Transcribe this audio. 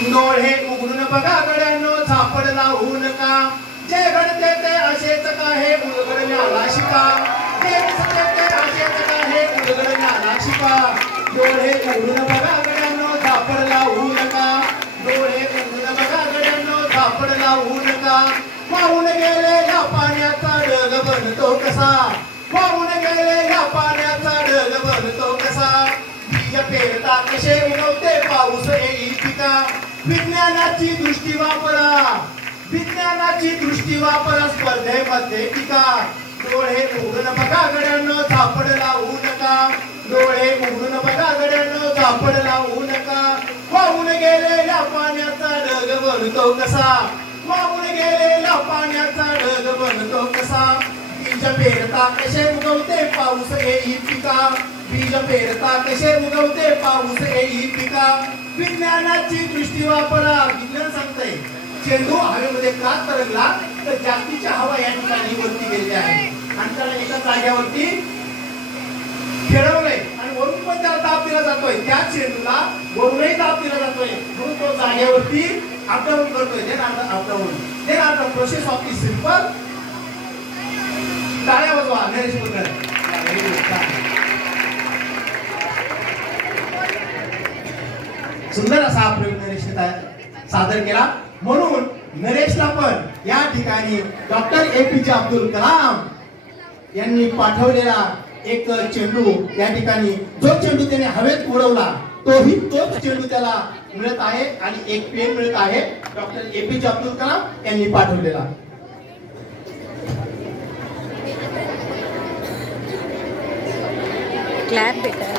डोळे उघडून बघा गड्यांनो झापड लावू नका जे घडते ते असेच का हे उलगडण्याला शिका जे दिसते ते असेच का हे उलगडण्याला शिका डोळे उघडून बघा गड्यांनो झापड लावू नका डोळे उघडून बघा गड्यांनो झापड लावू नका वाहून गेलेल्या पाण्याचा ढग बनतो कसा वाहून गेलेल्या पाण्याचा ढग बनतो कसा बीज पेरता कसे उगवते पाऊस येईल पिका विज्ञानाची दृष्टी वापरा विज्ञानाची दृष्टी वापरा स्पर्धेमध्ये टिका डोळे उघडून बघा गड्यांनो झापड लावू नका डोळे उघडून बघा गड्यांनो झापड लावू नका वाहून गेलेल्या पाण्याचा ढग बनतो कसा वाहून गेलेल्या पाण्याचा ढग बनतो कसा बीज पेरता कसे उगवते पाऊस येईल पिका बीज पेरता कसे उगवते पाऊस येईल पिका विज्ञानाची दृष्टी वापरा विज्ञान सांगतंय चेंडू हवेमध्ये का तरंगला तर जास्तीच्या हवा या ठिकाणी वरती गेलेली आहे आणि त्याला एका जागेवरती खेळवलंय आणि वरून पण त्याला दाब दिला जातोय त्या चेंडूला वरूनही दाब दिला जातोय म्हणून तो जागेवरती अपडाऊन करतोय then after process of the simple टाळ्या वाजवा नरेश कुलकर्णी सुंदर असा हा प्रयोग नरेशने सादर केला म्हणून नरेशला पण या ठिकाणी डॉक्टर APJ अब्दुल कलाम यांनी पाठवलेला एक चेंडू या ठिकाणी जो चेंडू त्याने हवेत उडवला तोच चेंडू त्याला मिळत आहे आणि एक पेन मिळत आहे डॉक्टर APJ अब्दुल कलाम यांनी पाठवलेला क्लॅप बेटा